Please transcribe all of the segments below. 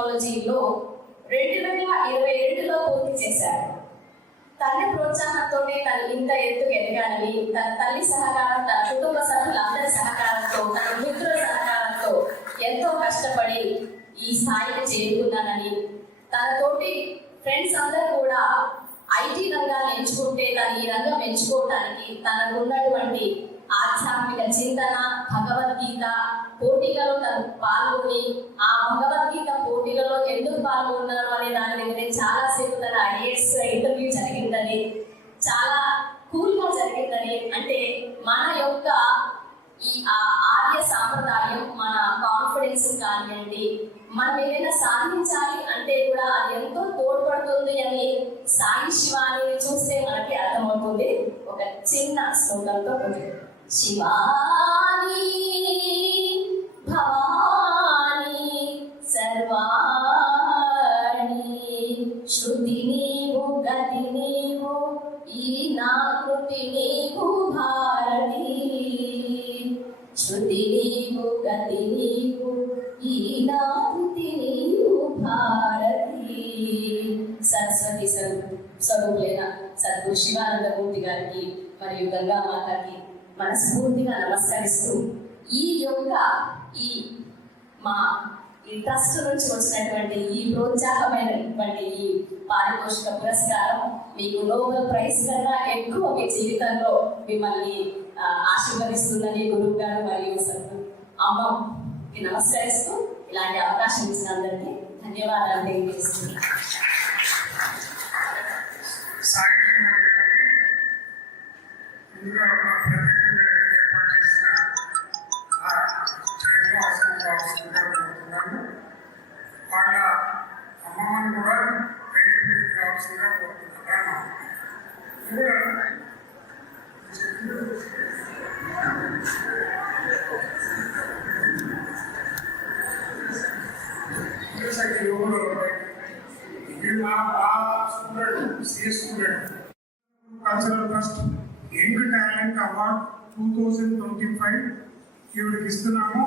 టెక్నాలజీలో 2022లో పూర్తి చేశాడు. తల్లి ప్రోత్సాహంతో తను ఇంత ఎత్తుకు ఎదగాలని, తన తల్లి సహకారం, తన కుటుంబ సభ్యులందరి సహకారంతో, తన మిత్రుల సహకారంతో ఎంతో కష్టపడి ఈ స్థాయికి చేరుకున్నానని, తనతోటి ఫ్రెండ్స్ అందరూ కూడా ఐటీ రంగాన్ని ఎంచుకుంటే తను ఈ రంగం ఎంచుకోవడానికి తనకు ఉన్నటువంటి ఆధ్యాత్మిక చింతన, భగవద్గీత పోటీలలో తను పాల్గొని, ఆ భగవద్గీత పోటీలలో ఎందుకు పాల్గొన్నారు అనే దాని మీద చాలాసేపు తన ఐఏఎస్ ఇంటర్వ్యూ జరిగిందని, చాలా కూల్గా జరిగిందని, అంటే మన యొక్క ఈ ఆర్య సాంప్రదాయం మన కాన్ఫిడెన్స్ కానివ్వండి, మనం ఏదైనా సాధించాలి అంటే కూడా అది ఎంతో తోడ్పడుతుంది అని సాయి శివాని చూస్తే మనకి అర్థమవుతుంది. ఒక చిన్న శ్లోకంతో శివాని భవాని సర్వాణి శృతి నీవు గతి నీవు ఈ నా కృతి నీవు భారతి, శృతి నీవు గతి నీవు ఈ నా కృతి నీవు భారతి. సరస్వతి స్వరూపులైన సద్గురు శివానందమూర్తి గారికి మరియు గంగామాతకి మనస్ఫూర్తిగా నమస్కరిస్తూ మా ట్రస్ట్ నుంచి వచ్చినటువంటి ఈ ప్రోత్సాహమైనటువంటి ఈ పారితోషిక పురస్కారం మీకు నోబెల్ ప్రైజ్ కన్నా ఎక్కువ మీ జీవితంలో మిమ్మల్ని ఆశీర్వదిస్తుందని గురువు గారు మరియు అమ్మకి నమస్కరిస్తూ ఇలాంటి అవకాశం ఇచ్చిన అందరికీ ధన్యవాదాలు తెలియజేస్తున్నాను. వాళ్ళ అమ్మమ్మని కూడా బయటికి రావాల్సిందిగా కోరుకుంటున్నాను. Cultural trust young talent award 2025 ఈవిడికి ఇస్తున్నాము.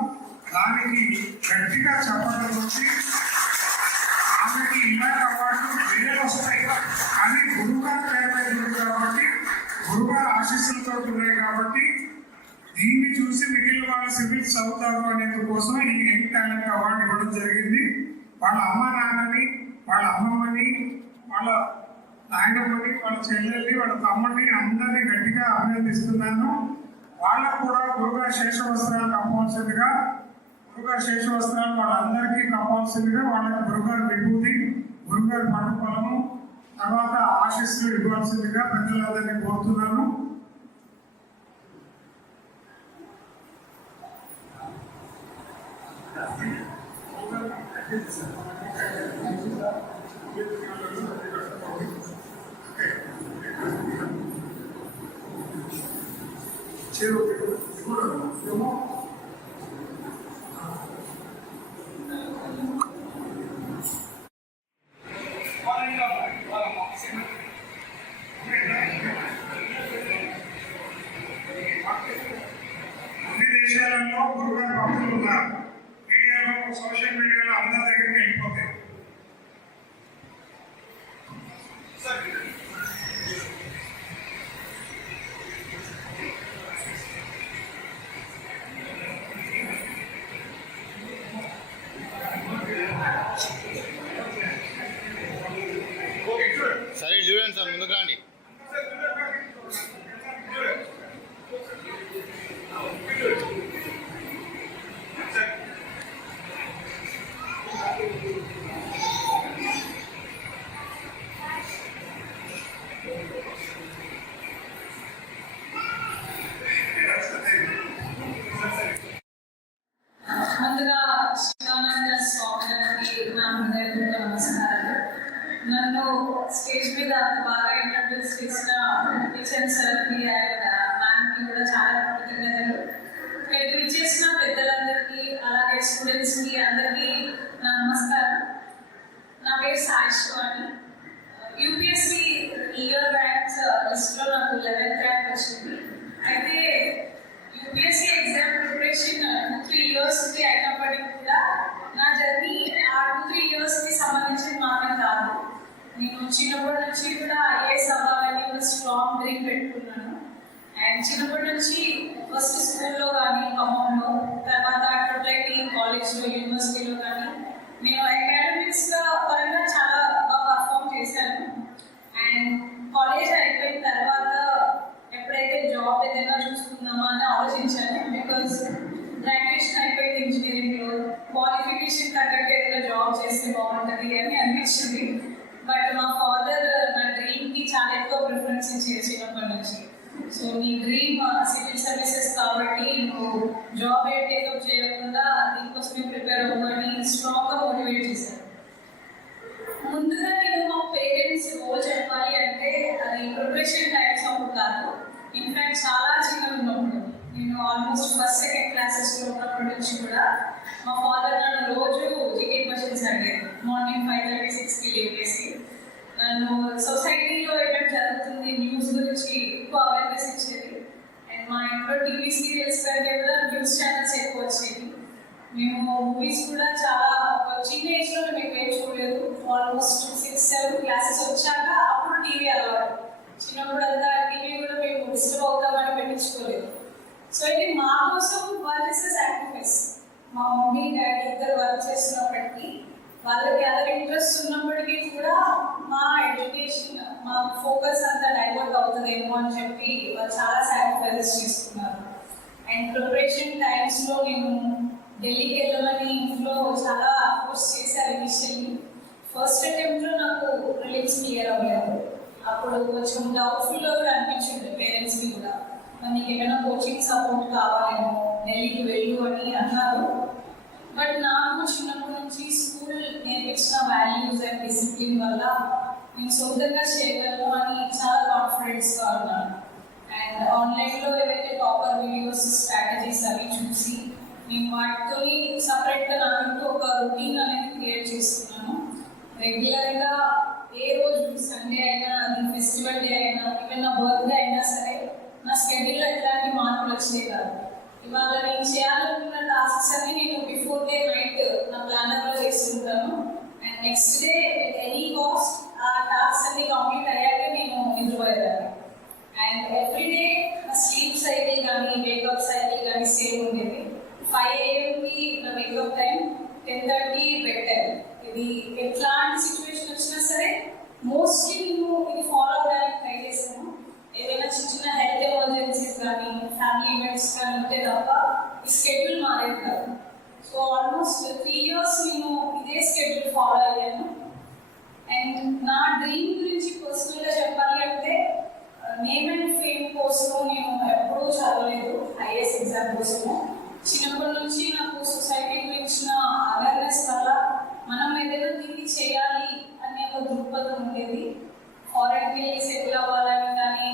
దానికి గట్టిగా చెప్పడం వచ్చి ఆమెకి ఇలాంటి అవార్డులు వేరే వస్తాయి, కానీ గురువుగారు తయారైంది కాబట్టి, గురువుగారు ఆశీస్సులతో ఉన్నాయి కాబట్టి దీన్ని చూసి మిగిలిన వాళ్ళ సివిల్స్ అవుతారు అనేందుకోసం ఈ యంగ్ టాలెంట్ అవార్డు ఇవ్వడం జరిగింది. వాళ్ళ అమ్మ నాన్నని, వాళ్ళ అమ్మమ్మని, వాళ్ళ నాయనమ్మని, వాళ్ళ చెల్లెల్ని, వాళ్ళ తమ్ముడిని అందరినీ గట్టిగా అభినందిస్తున్నాను. వాళ్ళకు కూడా గురుగారు శేషవస్త్రాలు కప్పవలసిందిగా, గురుగారు శేషవస్త్రాలు వాళ్ళందరికీ కప్పవలసిందిగా, వాళ్ళకి గురుగారు విభూతి, గురుగారు పండు పొలము, తర్వాత ఆశీస్సులు ఇవ్వాల్సిందిగా ప్రజలందరినీ కోరుతున్నాను. అన్ని దేశాలలో గురుగారు భక్తులు ఉన్నారు. మీడియాలో, సోషల్ మీడియాలో అందరి దగ్గరికి వెళ్ళిపోతాయి. సరే చూడండి సార్, ముందుకు రండి. ముందుగా శివానంద స్వామి గారికి నా హృదయపూర్వక నమస్కారాలు. నన్ను స్టేజ్ మీద బాగా ఇంట్రడ్యూస్ చేసిన కిచెన్ సార్కి అండ్ మ్యామ్కి కూడా చాలా కృతజ్ఞతలు. ఇక్కడికి విచ్చేసిన పెద్దలందరికీ, అలాగే స్టూడెంట్స్కి అందరికీ నా నమస్కారం. నా పేరు Sai Shivani. UPSC year ranks లిస్ట్లో నాకు 11th ర్యాంక్ వచ్చింది. అయితే యూపీఎస్సీ ఎగ్జామ్ ప్రిపరేషన్ 2-3 years అయినప్పటికీ కూడా నా జర్నీ ఆ 2-3 years నేను చిన్నప్పటి నుంచి కూడా ఐఏఎస్ అవ్వాలని ఒక స్ట్రాంగ్ డ్రీమ్ పెట్టుకున్నాను. అండ్ చిన్నప్పటి నుంచి ఫస్ట్ స్కూల్లో కానీ ఖమ్మంలో, తర్వాత అట్లయితే కాలేజ్లో, యూనివర్సిటీలో కానీ నేను అకాడమిక్స్గా పరంగా చాలా బాగా పర్ఫామ్ చేశాను. అండ్ కాలేజ్ అయిపోయిన తర్వాత ఎప్పుడైతే జాబ్ ఏదైనా చూసుకుందామా అని ఆలోచించాను. బికాజ్ గ్రాడ్యుయేషన్ అయిపోయింది ఇంజనీరింగ్లో, క్వాలిఫికేషన్ తగ్గట్టు ఏదైనా జాబ్ చేస్తే బాగుంటుంది అని అనిపించింది. బట్ మా ఫాదర్ నా డ్రీమ్కి చాలా ఎక్కువ ప్రిఫరెన్స్ ఇచ్చేది చిన్నప్పటి నుంచి. సో నీ డ్రీమ్ సివిల్ సర్వీసెస్ కాబట్టి నువ్వు జాబ్ ఏ టేకప్ చేయకుండా దీనికోసమే ప్రిపేర్ అవ్వమని స్ట్రాంగ్గా మోటివేట్ చేశారు. ముందుగా నేను మా పేరెంట్స్ రోల్ చెప్పాలి అంటే అది ప్రిపరేషన్ టైమ్స్ అప్పుడు కాదు. ఇన్ఫాక్ట్ చాలా చిన్నగా ఉన్నప్పుడు, నేను ఆల్మోస్ట్ ఫస్ట్ సెకండ్ క్లాసెస్లో ఉన్నప్పటి నుంచి కూడా మా ఫాదర్ నన్ను రోజు జీకే క్వశ్చన్స్ అడిగారు. మార్నింగ్ 5:30, 6కి లేపేసి నన్ను సొసైటీలో ఏమైనా జరుగుతుంది న్యూస్ గురించి ఎక్కువ అవేర్నెస్ ఇచ్చేది. అండ్ మా ఇంట్లో టీవీ సీరియల్స్ కంటే కూడా న్యూస్ ఛానల్స్ ఎక్కువ వచ్చేవి. మేము మూవీస్ కూడా చాలా చిన్న ఏజ్లో మేము ఏం చూడలేదు. ఆల్మోస్ట్ 6-7 క్లాసెస్ వచ్చాక అప్పుడు టీవీ అలవాటు. చిన్నప్పుడు అంతా టీవీ కూడా మేము డిస్టర్బ్ అవుతామని పెట్టించుకోలేదు. సో ఇది మా కోసం వాళ్ళు చేసే సాక్రిఫైస్. మా మమ్మీ డాడీ ఇద్దరు వర్క్ చేస్తున్నప్పటికీ, వాళ్ళకి అదర్ ఇంట్రెస్ట్ ఉన్నప్పటికీ కూడా మా ఎడ్యుకేషన్, మా ఫోకస్ అంతా డైవర్ట్ అవుతుందేమో అని చెప్పి వాళ్ళు చాలా సాక్రిఫైసెస్ చేస్తున్నారు. అండ్ ప్రిపరేషన్ టైమ్స్లో నేను ఢిల్లీకి వెళ్ళమని ఇంట్లో చాలా ఫోర్స్ చేశారు. ఇనిషియల్లీ ఫస్ట్ అటెంప్ట్లో నాకు ప్రిలిమ్స్ క్లియర్ అవ్వలేదు. అప్పుడు కొంచెం డౌట్ఫుల్గా కూడా అనిపించింది పేరెంట్స్కి కూడా. మనకి ఏమైనా కోచింగ్ సపోర్ట్ కావాలేమో, ఢిల్లీకి వెళ్ళు అని అన్నారు. బట్ నాకు చిన్నప్పటి నుంచి స్కూల్ నేర్పించిన వాల్యూస్ అండ్ డిసిప్లిన్ వల్ల నేను సొంతంగా చేయగలను అని చాలా కాన్ఫిడెన్స్గా ఉన్నాను. అండ్ ఆన్లైన్లో ఏవైతే టాపర్ వీడియోస్, స్ట్రాటజీస్ అవి చూసి నేను వాటితో సపరేట్గా నాకంటూ ఒక రొటీన్ అనేది క్రియేట్ చేస్తున్నాను. రెగ్యులర్గా ఏ రోజు సండే అయినా, అది ఫెస్టివల్ డే అయినా, ఈవెన్ నా బర్త్డే అయినా సరే నా స్కెడ్యూల్లో ఎట్లాంటి మార్పులు వచ్చేవి కాదు. ఇవాళ నేను చేయాలనుకున్న టాస్క్స్ అన్ని నేను బిఫోర్ డే నైట్ నా ప్లానర్లో చేస్తుంటాను. And next day with any cost ఆ టాస్క్స్ అన్ని కంప్లీట్ అయ్యాకే నేను నిద్రపోయేదాన్ని. అండ్ ఎవ్రీడే నా స్లీప్ సైకిల్ కానీ వేకప్ సైకిల్ కానీ సేమ్ ఉండేది. 5 AM నా వేకప్ టైం, 10:30 బెడ్ టైం. ఇది ఎట్లాంటి సిచ్యువేషన్ వచ్చినా సరే మోస్ట్లీ నేను ఇది ఫాలో అవ్వడానికి ట్రై చేశాను. ఏదైనా చిన్న హెల్త్ ఎమర్జెన్సీస్ కానీ, ఫ్యామిలీ ఈవెంట్స్ కానీ ఉంటే తప్ప ఈ స్కెడ్యూల్ మారేది కాదు. సో ఆల్మోస్ట్ 3 years నేను ఇదే స్కెడ్యూల్ ఫాలో అయ్యాను. అండ్ నా డ్రీమ్ గురించి పర్సనల్గా చెప్పాలి అంటే నేమ్ అండ్ ఫేమ్ కోసం నేను ఎప్పుడూ చదవలేదు. ఐఏఎస్ ఎగ్జామ్ కోసము చిన్నప్పటి నుంచి నాకు సొసైటీ గురించిన అవేర్నెస్ వల్ల మనం ఏదైనా దీన్ని చేయాలి అనే ఒక దృక్పథం ఉండేది. ఫారెన్కి వెళ్ళి సెటిల్ అవ్వాలని కానీ,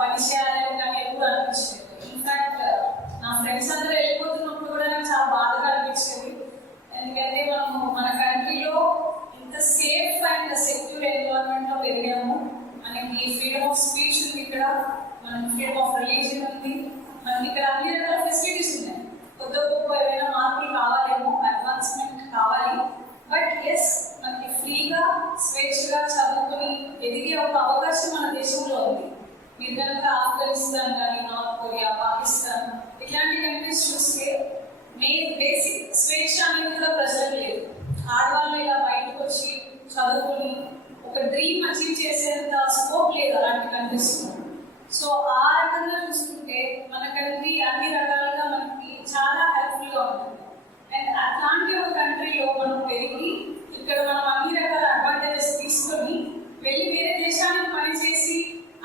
పని చేయాలని కానీ ఎప్పుడు అనిపించలేదు. ఇన్ఫ్యాక్ట్ నా ఫ్రెండ్స్ అందరూ వెళ్ళిపోతున్నప్పుడు కూడా నాకు చాలా బాధగా అనిపించేది. ఎందుకంటే మనము మన కంట్రీలో ఇంత సేఫ్ అండ్ సెక్యూర్ ఎన్విరాన్మెంట్లో పెరిగాము. మనకి ఫ్రీడమ్ ఆఫ్ స్పీచ్ ఉంది ఇక్కడ, మనకి ఫ్రీడమ్ ఆఫ్ రిలీజియన్ ఉంది, మనకి ఇక్కడ అన్ని రకాల ఫెసిలిటీస్ ఉన్నాయి. కొత్త గొప్ప ఏమైనా మార్పులు కావాలేమో, అడ్వాన్స్మెంట్ కావాలి. బట్ ఎస్, మనకి ఫ్రీగా స్వేచ్ఛగా చదువుకొని ఎదిగే ఒక అవకాశం మన దేశంలో ఉంది. మీరు కనుక ఆఫ్ఘనిస్తాన్ కానీ, నార్త్ కొరియా, పాకిస్తాన్ ఇట్లాంటి కంట్రీస్ చూస్తే బేసిక్ స్వేచ్ఛ అనేది కూడా ప్రజలకు లేదు. ఆడవాళ్ళు ఇలా బయటకు వచ్చి చదువుకొని ఒక డ్రీమ్ అచీవ్ చేసేంత స్కోప్ లేదు అలాంటి కంట్రీస్లో. సో ఆ రకంగా చూసుకుంటే మన కంట్రీ అన్ని రకాలుగా మనకి చాలా హెల్ప్ఫుల్గా ఉంటుంది. అండ్ అట్లాంటి ఒక కంట్రీలో మనం పెరిగి ఇక్కడ మనం అన్ని రకాల అడ్వాంటేజెస్ తీసుకొని వెళ్ళి వేరే దేశానికి పనిచేసి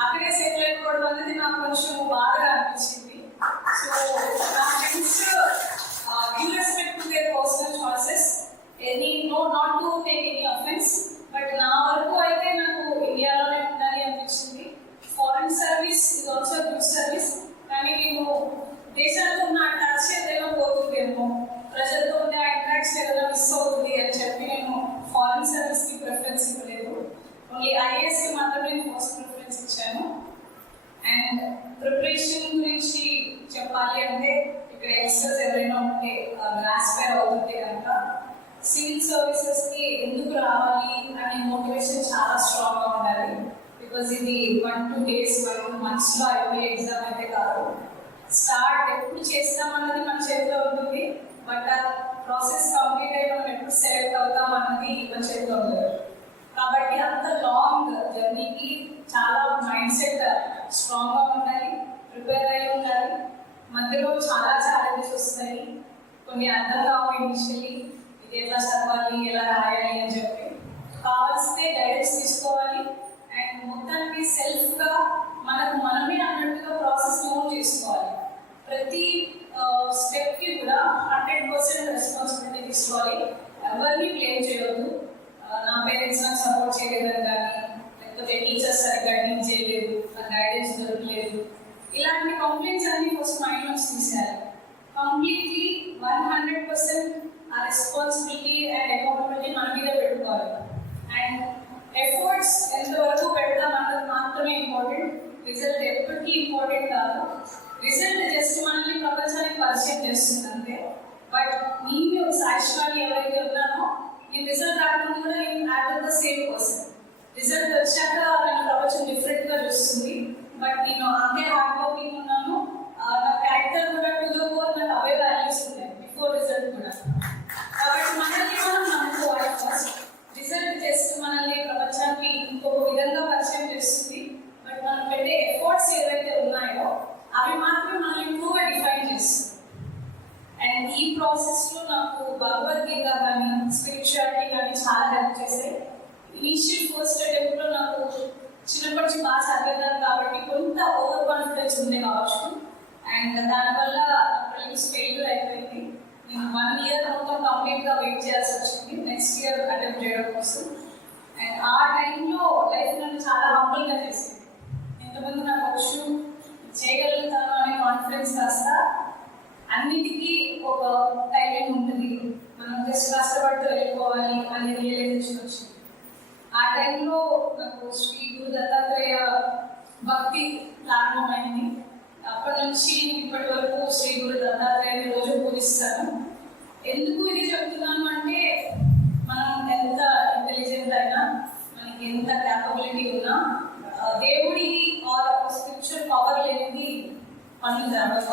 అక్కడే సెటిల్ అయిపోవడం అనేది నాకు కొంచెం బాధగా అనిపించింది. సో నా friends give respect to their personal choices, not to take any offence. But నా వరకు అయితే నాకు ఇండియాలోనే ఉండాలి అనిపించింది. Foreign service is also process కి ఎందుకు రావాలి అనే మోటివేషన్ చాలా స్ట్రాంగ్ గా ఉండాలి. బికాజ్ ఇది 1-2 days 1-2 months లో అయిపోయే ఎగ్జామ్ అయితే కాదు. స్టార్ట్ ఎప్పుడు చేస్తామన్నది మన చేతిలో ఉంటుంది, బట్ ఆ ప్రాసెస్ కంప్లీట్ అయ్యి మనం ఎప్పుడు సెలెక్ట్ అవుతాం అన్నది మన చేతిలో ఉంటుంది. కాబట్టి అంత లాంగ్ జర్నీకి చాలా మైండ్ సెట్ స్ట్రాంగ్ గా ఉండాలి, ప్రిపేర్ అయి ఉండాలి. మధ్యలో చాలా ఛాలెంజెస్ వస్తాయి, కొన్ని అర్థం కావు ఇనిషియల్లీ, ఇది ఎట్లా చదవాలి ఎలా రాయాలి అని చెప్పి. కావాల్సితే గైడెన్స్ తీసుకోవాలి అండ్ మొత్తానికి సెల్ఫ్ గా మనకు మనమే అన్నట్టుగా ప్రాసెస్ నోట్ చేసుకోవాలి. ప్రతి స్టెప్ కి కూడా 100% రెస్పాన్సిబిలిటీ తీసుకోవాలి. ఎవరిని బ్లేమ్ చేయవద్దు. నా పేరెంట్స్ నాకు సపోర్ట్ చేయలేదని కానీ, లేకపోతే టీచర్స్ సరిగ్గా టీచ్ చేయలేదు, నాకు గైడెన్స్ దొరకలేదు, ఇలాంటి కంప్లైంట్స్ అన్ని ఫస్ట్ మైండ్ నుంచి తీసేయాలి. కంప్లీట్లీ 100% ఆ రెస్పాన్సిబిలిటీ అండ్ అకౌంటబిలిటీ మన మీద పెట్టుకోవాలి. అండ్ ఎఫర్ట్స్ ఎంతవరకు పెడతాం అన్నది మాత్రమే ఇంపార్టెంట్, రిజల్ట్ ఎప్పటికీ ఇంపార్టెంట్ కాదు. రిజల్ట్ జస్ట్ మనల్ని ప్రపంచానికి పరిచయం చేస్తుంది అంతే. బట్ నేను సాక్షివాణి ఎవరైతే ఉన్నానో, నేను రిజల్ట్ రాకుండా కూడా నేను as the same person. Result వచ్చాక నన్ను ప్రపంచం డిఫరెంట్ గా చూస్తుంది, బట్ నేను అంతే హార్డ్ వర్కింగ్ ఉన్నాను. నా క్యారెక్టర్ కూడా టు ద కోర్ నాకు అవే వాల్యూస్ ఉన్నాయి బిఫోర్ రిజల్ట్ కూడా. కాబట్టి మనల్ని మనం నమ్ముకోవాలి ఫస్ట్. రిజల్ట్ జస్ట్ మనల్ని ప్రపంచానికి ఇంకొక విధంగా పరిచయం చేస్తుంది, బట్ మనం పెట్టే ఎఫర్ట్స్ ఏవైతే ఉన్నాయో అవి మాత్రం మనల్ని ఎక్కువగా డిఫైన్ చేస్తుంది. అండ్ ఈ ప్రాసెస్ లో నాకు భగవద్గీత కానీ స్పిరిచువాలిటీ కానీ చాలా హెల్ప్ చేశాయి. ఇనిషియల్ ఫస్ట్ అటెంప్ట్ లో నాకు చిన్నప్పటి నుంచి బాగా చదివేదాన్ని కాబట్టి కొంత ఓవర్ కాన్ఫిడెన్స్ ఉంది కావచ్చు, అండ్ దానివల్ల ప్రిలిమ్స్ ఫెయిల్యూర్ అయిపోయింది. నేను 1 year మొత్తం కంప్లీట్ గా వెయిట్ చేయాల్సి వచ్చింది నెక్స్ట్ ఇయర్ అటెంప్ట్ చేయడం కోసం. అండ్ ఆ టైంలో లైఫ్ నన్ను చాలా హంబుల్ గా చేసింది. ఎంతమంది నాకు వచ్చు చేయగలుగుతాను అనే కాన్ఫిడెన్స్ కాస్త అన్నిటికీ ఒక టైమింగ్ ఉంటుంది, మనం జస్ట్ కష్టపడుతూ వెళ్ళిపోవాలి అనే రియలైజేషన్ వచ్చింది. ఆ టైంలో నాకు శ్రీ గురు దత్తాత్రేయ భక్తి ప్రారంభమైంది. అప్పటి నుంచి ఇప్పటి వరకు శ్రీ గురు దత్తాత్రేయని రోజు పూజిస్తాను. ఎందుకు ఇది చెప్తున్నాను అంటే, మనం ఎంత ఇంటెలిజెంట్ అయినా, మనకి ఎంత క్యాపబిలిటీ ఉన్నా, దేవుడి ఆర్ స్పిరిచువల్ పవర్ లేనిది పనులు జరగదు.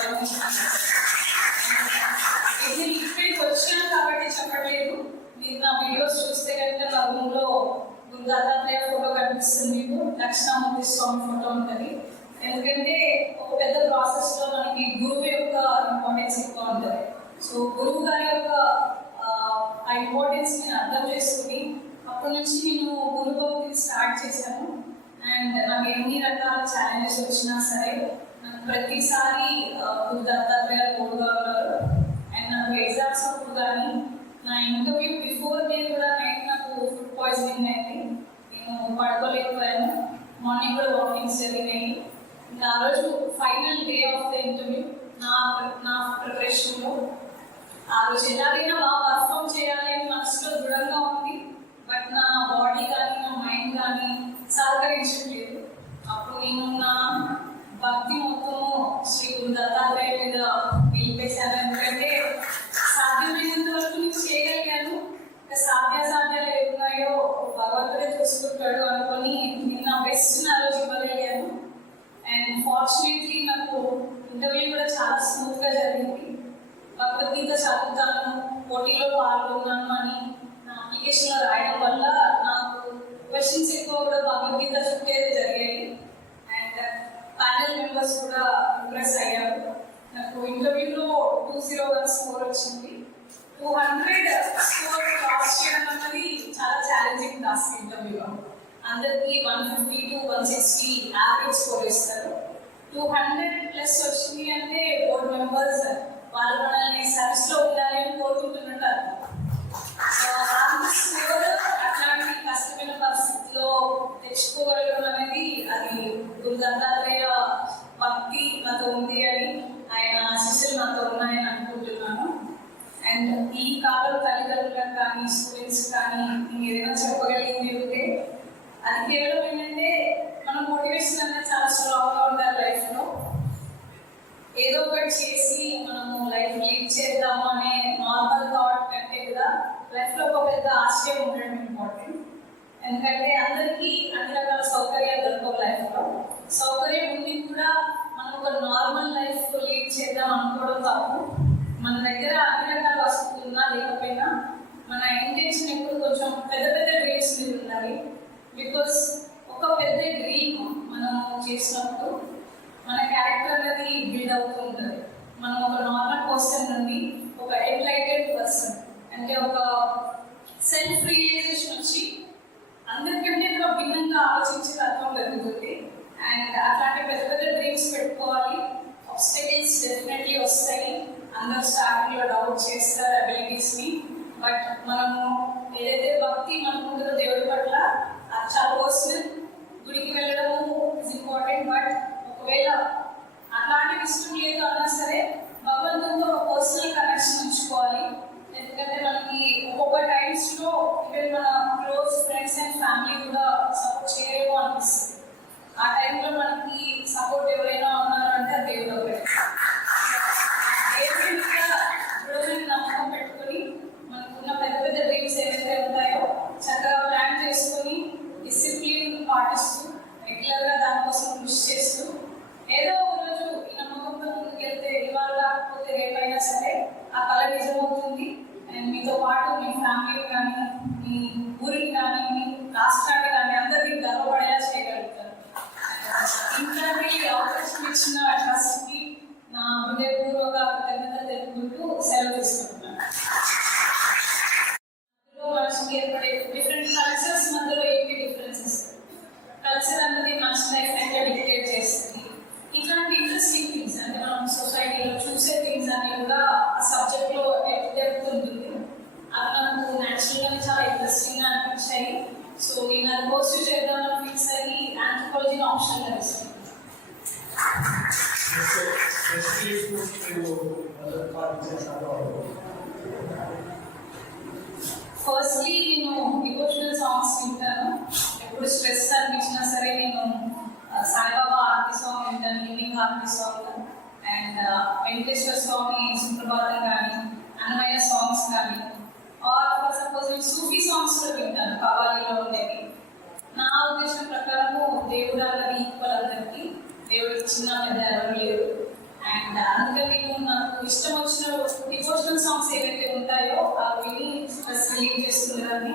ఇది ఇక్కడికి వచ్చాను కాబట్టి చెప్పట్లేదు. మీరు నా వీడియోస్ చూస్తే కనుక నా రూమ్లో గురు దత్తాత్రేయ ఫోటో కనిపిస్తుంది, మీకు దక్షిణామూర్తి స్వామి ఫోటో ఉంటుంది. ఎందుకంటే ఒక పెద్ద ప్రాసెస్ లో మనకి గురువు యొక్క ఇంపార్టెన్స్ ఎక్కువ ఉంటుంది. సో గురువు గారి యొక్క ఆ ఇంపార్టెన్స్ నేను అర్థం చేసుకుని అప్పటి నుంచి నేను గురు భక్తిని స్టార్ట్ చేశాను. అండ్ నాకు ఎన్ని రకాల ఛాలెంజెస్ వచ్చినా సరే నాకు ప్రతిసారి గురు దత్తాత్రేయ తోడుగా ఉన్నారు. అండ్ నాకు ఎగ్జామ్స్ అప్పుడు కానీ, నా ఇంటర్వ్యూ బిఫోర్ డే కూడా నైట్ నాకు ఫుడ్ పాయిజనింగ్ అయింది, నేను పడుకోలేకపోయాను. మార్నింగ్ కూడా వాకింగ్స్ జరిగినాయి. ఇంకా ఆ రోజు final day of the interview నా ప్రిపరేషన్లో ఆ రోజు ఎలాగైనా బాగా పర్ఫామ్ చేయాలి అని మనసులో దృఢంగా ఉంది, బట్ నా బాడీ కానీ నా మైండ్ కానీ సహకరించట్లేదు. అప్పుడు నేను నా భక్తి మొత్తము శ్రీ గురు దత్తాత్రేయ మీద నిలిపేశాను. ఎందుకంటే సాధ్యమైనంత వరకు నేను చేయగలిగాను, సాధ్యాసాధ్యాలు ఏమున్నాయో భగవంతుడే చూసుకుంటాడు అనుకొని నేను నా బెస్ట్ నా రోజు ఇవ్వగలిగాను. అండ్ ఫార్చునేట్లీ నాకు ఇంటర్వ్యూ కూడా చాలా స్మూత్ గా జరిగింది. భగవద్గీత చదువుతాను, పోటీలో పాల్గొన్నాను అని నా అప్లికేషన్ లో రాయడం వల్ల నాకు క్వశ్చన్స్ ఎక్కువ కూడా భగవద్గీత చుట్టేది జరిగాయి. అండ్ ప్యానెల్ మెంబర్స్ కూడా ఇంప్రెస్ అయ్యారు. నాకు ఇంటర్వ్యూలో 201 స్కోర్ వచ్చింది. 200 స్కోర్ క్రాస్ చేయడం అన్నది చాలా ఛాలెంజింగ్ టాస్క్. ఇంటర్వ్యూలో అందరికీ 150 to 160 యావరేజ్ స్కోర్ ఇస్తారు. 200+ వచ్చింది అంటే బోర్డ్ మెంబర్స్ వాళ్ళు మనల్ని సర్వీస్ లో ఉండాలి అని కోరుకుంటున్నట్టు. స్కోర్ అట్లాంటి కష్టమైన పరిస్థితిలో తెచ్చుకోగలగడం అనేది అది గురు దత్తాత్రేయ భక్తి నాతో ఉంది అని, ఆయన శిష్యులు నాతో ఉన్నాయని అనుకుంటున్నాను. అండ్ ఈ కాలం తల్లిదండ్రులకు కానీ స్టూడెంట్స్ కానీ నేను ఏదైనా చెప్పగలిగింది ఉంటే అది కేవలం ఏంటంటే మన మోటివేషన్ అనేది చాలా స్ట్రాంగ్ గా ఉండాలి లైఫ్ లో. ఏదో ఒకటి చేసి మనము లైఫ్ లీడ్ చేద్దాము అనే నార్మల్ థాట్ కంటే కూడా లైఫ్ లో ఒక పెద్ద ఆశయం ఉండడం ఇంపార్టెంట్. ఎందుకంటే అందరికీ అన్ని రకాల సౌకర్యాలు దొరకవు లైఫ్లో. సౌకర్యం ఉండి కూడా మనం ఒక నార్మల్ లైఫ్ లీడ్ చేద్దాం అనుకోవడం తప్పు. మన దగ్గర అన్ని రకాల వస్తువులు ఉన్నా లేకపోయినా మన ఇంటెన్షన్ ఎప్పుడు కొంచెం పెద్ద పెద్ద డ్రీమ్స్ మీద ఉండాలి. బికాస్ ఒక పెద్ద డ్రీమ్ మనం చేసినప్పుడు మన క్యారెక్టర్ అనేది బిల్డ్ అవుతూ ఉంటుంది. మనం ఒక నార్మల్ పర్సన్ నుండి ఒక ఎన్లైటెడ్ పర్సన్, అంటే ఒక సెల్ఫ్ రియలైజేషన్ వచ్చి అందరికంటే కూడా భిన్నంగా ఆలోచించే తత్వం పెరుగుతుంది. అండ్ అట్లాంటి పెద్ద పెద్ద డ్రీమ్స్ పెట్టుకోవాలి. ఆబ్స్టకిల్స్ డెఫినెట్లీ వస్తాయి. అందరూ స్టార్టింగ్లో డౌట్ చేస్తారు అబిలిటీస్ని. బట్ మనము ఏదైతే భక్తి మనకు ఉంటుందో దేవుడి పట్ల అది చాలా పర్సనల్. గుడికి వెళ్ళడము ఇస్ ఇంపార్టెంట్. బట్ ఒకవేళ అట్లాంటివి ఇష్టం లేదు అన్నా సరే భగవంతునితో ఒక పర్సనల్ కనెక్షన్ ఉంచుకోవాలి. ఎందుకంటే మనకి ఒక్కొక్క టైమ్స్లో ఈవెన్ మన క్లోజ్ ఫ్రెండ్స్ అండ్ ఫ్యామిలీ కూడా సపోర్ట్ చేయలేమో అనిపిస్తుంది. ఆ టైంలో మనకి సపోర్ట్ ఎవరైనా ఉన్నారు అంటే అది దేవుడు ఒకటే. దేవుడి మీద దృఢమైన నమ్మకం పెట్టుకొని మనకున్న పెద్ద పెద్ద డ్రీమ్స్ ఏవైతే ఉంటాయో చక్కగా ప్లాన్ చేసుకొని డిసిప్లిన్ పాటిస్తూ రెగ్యులర్గా దానికోసం కృషి చేస్తూ ఏదో ఒక రోజు ఈ నమ్మకంతో ముందుకెళ్తే ఇవాళ కాకపోతే రేపైనా సరే ఆ కళ నిజమవుతుంది. అండ్ మీతో పాటు మీ ఫ్యామిలీ కానీ మీ ఊరికి కానీ మీ రాష్ట్రానికి కానీ అందరికీ గర్వపడేలా చేయగలుగుతారు. ఇంతటి అవకాశం ఇచ్చిన ట్రస్ట్కి నా హృదయపూర్వక కృతజ్ఞతలు తెలుపుకుంటూ సెలవు తీసుకుంటున్నాను. మనిషికి ఏర్పడే డిఫరెంట్ కల్చర్స్ మధ్యలో ఏంటి డిఫరెన్సెస్, కల్చర్ అన్నది మనిషి లైఫ్ ఎట్లా డిక్టేట్ చేస్తుంది, ఇట్లాంటి ఇంట్రెస్టింగ్ థింగ్స్ అంటే మనం సొసైటీలో చూసే థింగ్స్ అన్ని కూడా ఆ సబ్జెక్ట్లో డెప్త్ ఉంటుంది. అవి నాకు న్యాచురల్గా చాలా ఇంట్రెస్టింగ్గా అనిపించాయి. సో నేను అది పోస్ట్ చేద్దామని ఫిక్స్ అయ్యి ఆంథ్రోపాలజీని ఆప్షన్గా తీసుకున్నాను. ఫస్ట్లీ నేను డివోషనల్ సాంగ్స్ వింటాను. ఎప్పుడు స్ట్రెస్ అనిపించినా సరే నేను సాయిబాబా ఆర్తి సాంగ్ వింటాను, evening aarti song. And Venkateswara Swamy Suprabhatam కానీ అన్నమయ్య సాంగ్స్ కానీ ఆర్ సపోజ్ నేను సూఫీ సాంగ్స్ కూడా వింటాను, కవ్వాలీలో ఉండేవి. నా ఉద్దేశం ప్రకారము దేవుడు అన్నది ఈక్వల్ అందరికీ, దేవుడికి చిన్న పెద్ద ఎవరు లేరు. అండ్ అందుకని నాకు ఇష్టం వచ్చిన డివోషనల్ సాంగ్స్ ఏవైతే ఉంటాయో అవి విని స్ట్రెస్ రిలీవ్ చేస్తుందని.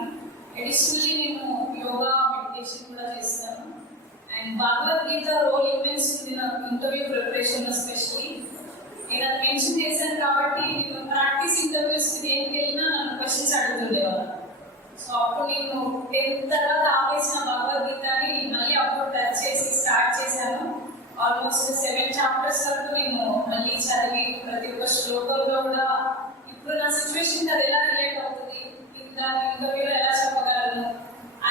అడిషనల్లీ నేను యోగా మెడిటేషన్ కూడా చేస్తాను. అండ్ భగవద్గీత రోల్ ఇమెన్స్ ఉంది నాకు ఇంటర్వ్యూ ప్రిపరేషన్ ఎస్పెషల్లీ. నేను అది మెన్షన్ చేశాను కాబట్టి నేను ప్రాక్టీస్ ఇంటర్వ్యూస్ దేనికి వెళ్ళినా నన్ను క్వశ్చన్స్ అడుగుతుండేవాళ్ళు. సో అప్పుడు నేను 10th తర్వాత ఆపేసిన భగవద్గీతని మళ్ళీ అప్పుడు టచ్ చేసి స్టార్ట్ చేశాను. ఆల్మోస్ట్ 7 చాప్టర్స్ వరకు నేను మళ్ళీ చదివి ప్రతి ఒక్క శ్లోకంలో కూడా ఇప్పుడు నా సిచ్యువేషన్కి అది ఎలా రిలేట్ అవుతుంది, దాని ఇంటర్వ్యూలో ఎలా చెప్పగలను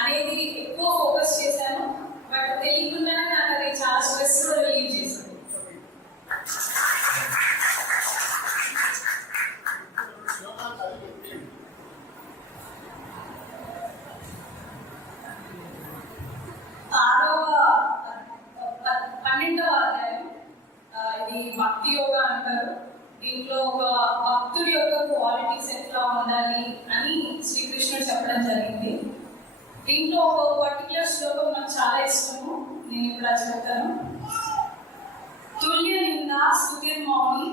అనేది ఎక్కువ ఫోకస్ చేశాను. బట్ తెలియకుండానే నాకు అది చాలా స్ట్రెస్ రిలీవ్ చేసింది. ఇది భక్తి యోగా అంటారు. దీంట్లో ఒక భక్తుడి యొక్క క్వాలిటీస్ ఎట్లా ఉండాలి అని శ్రీకృష్ణుడు చెప్పడం జరిగింది. దీంట్లో ఒక పర్టికులర్ శ్లోకం నాకు చాలా ఇష్టము, నేను ఇప్పుడు చెప్తాను. తుల్య నిందా స్తుతిర్మౌని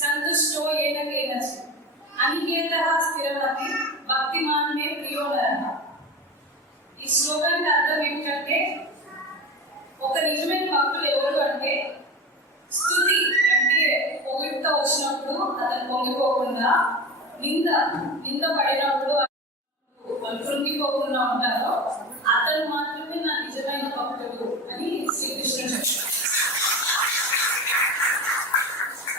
సంతుష్టో ఏన కేనచి అనికేతః స్థిరమతి భక్తిమాన్ మే ప్రియో నరః. ఈ శ్లోకానికి అర్థం ఏమిటంటే ఒక నిజమైన భక్తులు ఎవరు అంటే స్తుతి అంటే పొగిడితో వచ్చినప్పుడు అతను పొంగిపోకుండా నింద పడినప్పుడు